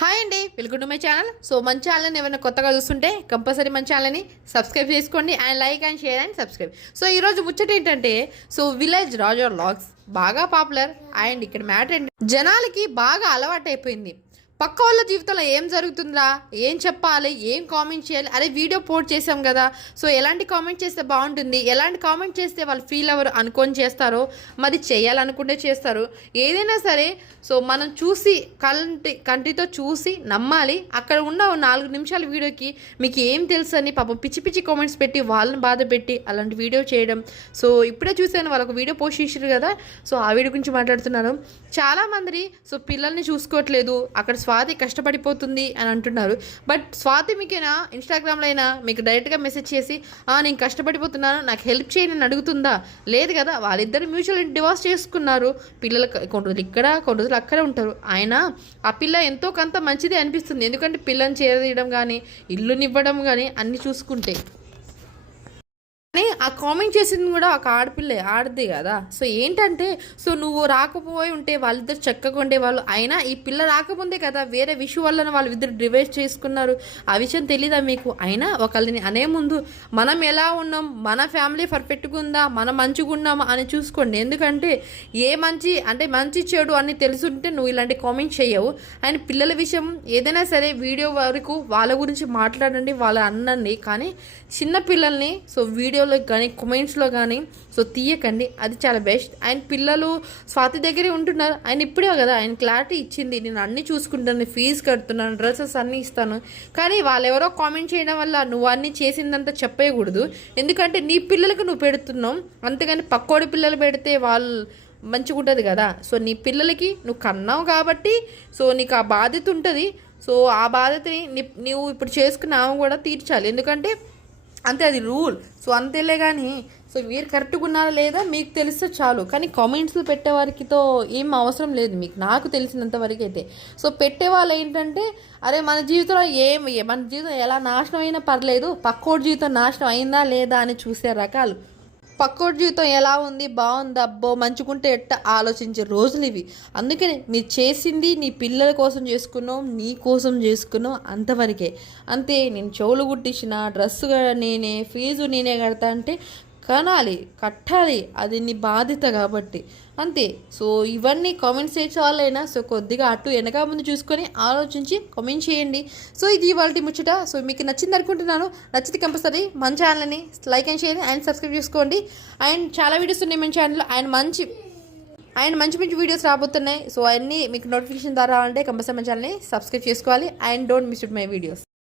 Hi అండి welcome to my channel. So మన ఛానల్ని ఏమైనా కొత్తగా చూస్తుంటే కంపల్సరీ మన ఛానల్ని సబ్స్క్రైబ్ చేసుకోండి and like and share and subscribe. So ఈరోజు ముచ్చట ఏంటంటే సో విలేజ్ రాజర్ లాగ్స్ బాగా పాపులర్ అండ్ ఇక్కడ మ్యాటర్ ఏంటి జనాలకి బాగా అలవాటు అయిపోయింది పక్క వాళ్ళ జీవితంలో ఏం జరుగుతుందా ఏం చెప్పాలి? ఏం కామెంట్ చేయాలి? అదే వీడియో పోస్ట్ చేసాం కదా. సో ఎలాంటి కామెంట్ చేస్తే బాగుంటుంది? ఎలాంటి కామెంట్ చేస్తే వాళ్ళు ఫీల్ అవ్వరు అనుకొని చేస్తారో మరి చేయాలనుకుంటే చేస్తారు. ఏదైనా సరే సో మనం చూసి కంటి కంటితో చూసి నమ్మాలి. అక్కడ ఉన్న ఓ నాలుగు నిమిషాల వీడియోకి మీకు ఏం తెలుసు అని పాపం పిచ్చి పిచ్చి కామెంట్స్ పెట్టి వాళ్ళని బాధ పెట్టి అలాంటి వీడియో చేయడం. సో ఇప్పుడే చూసాను వాళ్ళకు వీడియో పోస్ట్ చేసారు కదా. సో ఆ వీడియో గురించి మాట్లాడుతున్నాను. చాలామంది సో పిల్లల్ని చూసుకోవట్లేదు. అక్కడ స్వాతి కష్టపడిపోతుంది అని అంటున్నారు. బట్ స్వాతి మీకైనా? ఇన్స్టాగ్రామ్లో అయినా మీకు డైరెక్ట్గా మెసేజ్ చేసి "ఆ, నేను కష్టపడిపోతున్నాను నాకు హెల్ప్ చేయని అడుగుతుందా? లేదు కదా వాళ్ళిద్దరు మ్యూచువల్ డివోర్స్ చేసుకున్నారు. పిల్లలు కొన్ని రోజులు ఇక్కడ కొన్ని రోజులు అక్కడే ఉంటారు. ఆయన ఆ పిల్ల ఎంతో కొంత మంచిది అనిపిస్తుంది. ఎందుకంటే పిల్లని చేరదీయడం కానీ ఇల్లునివ్వడం కానీ అన్నీ చూసుకుంటే. కానీ ఆ కామెంట్ చేసింది కూడా ఒక ఆడపిల్లే ఆడది కదా. సో ఏంటంటే సో నువ్వు రాకపోయి ఉంటే వాళ్ళిద్దరు చక్కగా ఉండేవాళ్ళు. అయినా ఈ పిల్ల రాకముందే కదా వేరే విషయం వల్ల వాళ్ళు ఇద్దరు డివైస్ చేసుకున్నారు. ఆ విషయం తెలీదా మీకు? అయినా ఒకళ్ళని అనే ముందు మనం ఎలా ఉన్నాం? మన ఫ్యామిలీ పర్ఫెక్ట్గా ఉందా? మనం మంచిగా ఉన్నామా అని చూసుకోండి. ఎందుకంటే ఏ మంచి అంటే మంచి చెడు అని తెలుసుంటే నువ్వు ఇలాంటి కామెంట్ చేయవు. అండ్ పిల్లల విషయం ఏదైనా సరే వీడియో వరకు వాళ్ళ గురించి మాట్లాడండి వాళ్ళ అన్నండి కానీ చిన్న పిల్లల్ని సో వీడియో వీడియోలో కానీ కమెంట్స్లో కానీ సో తీయకండి అది చాలా బెస్ట్ ఆయన పిల్లలు స్వాతి దగ్గరే ఉంటున్నారు. ఆయన ఇప్పుడే కదా ఆయన క్లారిటీ ఇచ్చింది. నేను అన్నీ చూసుకుంటాను ఫీజు కడుతున్నాను డ్రెస్సెస్ అన్నీ ఇస్తాను. కానీ వాళ్ళు ఎవరో కామెంట్ చేయడం వల్ల నువ్వు అన్నీ చేసిందంతా చెప్పేయకూడదు. ఎందుకంటే నీ పిల్లలకు నువ్వు పెడుతున్నావు. అంతేగాని పక్కోడి పిల్లలు పెడితే వాళ్ళు మంచిగా ఉంటుంది కదా. సో నీ పిల్లలకి నువ్వు కన్నావు కాబట్టి సో నీకు ఆ బాధ్యత ఉంటుంది. సో ఆ బాధ్యతని నీ నువ్వు ఇప్పుడు చేసుకున్నావు కూడా తీర్చాలి. ఎందుకంటే అంతే అది రూల్. సో అంతేలే కానీ సో మీరు కరెక్ట్గా ఉన్నారా లేదా మీకు తెలిస్తే చాలు. కానీ కామెంట్స్ పెట్టేవారికితో ఏం అవసరం లేదు మీకు. నాకు తెలిసినంత వరకు అయితే. సో పెట్టేవాళ్ళు ఏంటంటే అరే మన జీవితంలో ఏం మన జీవితం ఎలా నాశనం అయినా పర్లేదు పక్కోటి జీవితం నాశనం అయిందా లేదా అని చూసే రకాలు. పక్కోటి జీవితం ఎలా ఉంది? బాగుంది? అబ్బో మంచుకుంటే ఎట్ట? ఆలోచించే రోజులు ఇవి. అందుకని మీరు చేసింది నీ పిల్లల కోసం చేసుకున్నావు నీ కోసం చేసుకున్నావు అంతవరకే. అంతే నేను చెవులు కుట్టించిన డ్రెస్ నేనే ఫీజు నేనే కడతా అంటే కనాలి కట్టాలి అది నీ బాధ్యత కాబట్టి. అంతే. సో ఇవన్నీ కామెంట్స్ చేసే వాళ్ళైనా సో కొద్దిగా అటు వెనక ముందు చూసుకొని ఆలోచించి కామెంట్ చేయండి. సో ఇది ఇవాళ ముచ్చట. సో మీకు నచ్చింది అనుకుంటున్నాను. నచ్చితే కంపల్సరీ మన ఛానల్ని like and share and subscribe చేసుకోండి. అండ్ చాలా వీడియోస్ ఉన్నాయి మన ఛానల్లో అండ్ మంచి అండ్ మంచి మంచి వీడియోస్ రాబోతున్నాయి. సో అన్నీ మీకు నోటిఫికేషన్ ద్వారా అంటే కంపల్సరీ మన ఛానల్ని సబ్స్క్రైబ్ చేసుకోవాలి. And don't miss it my videos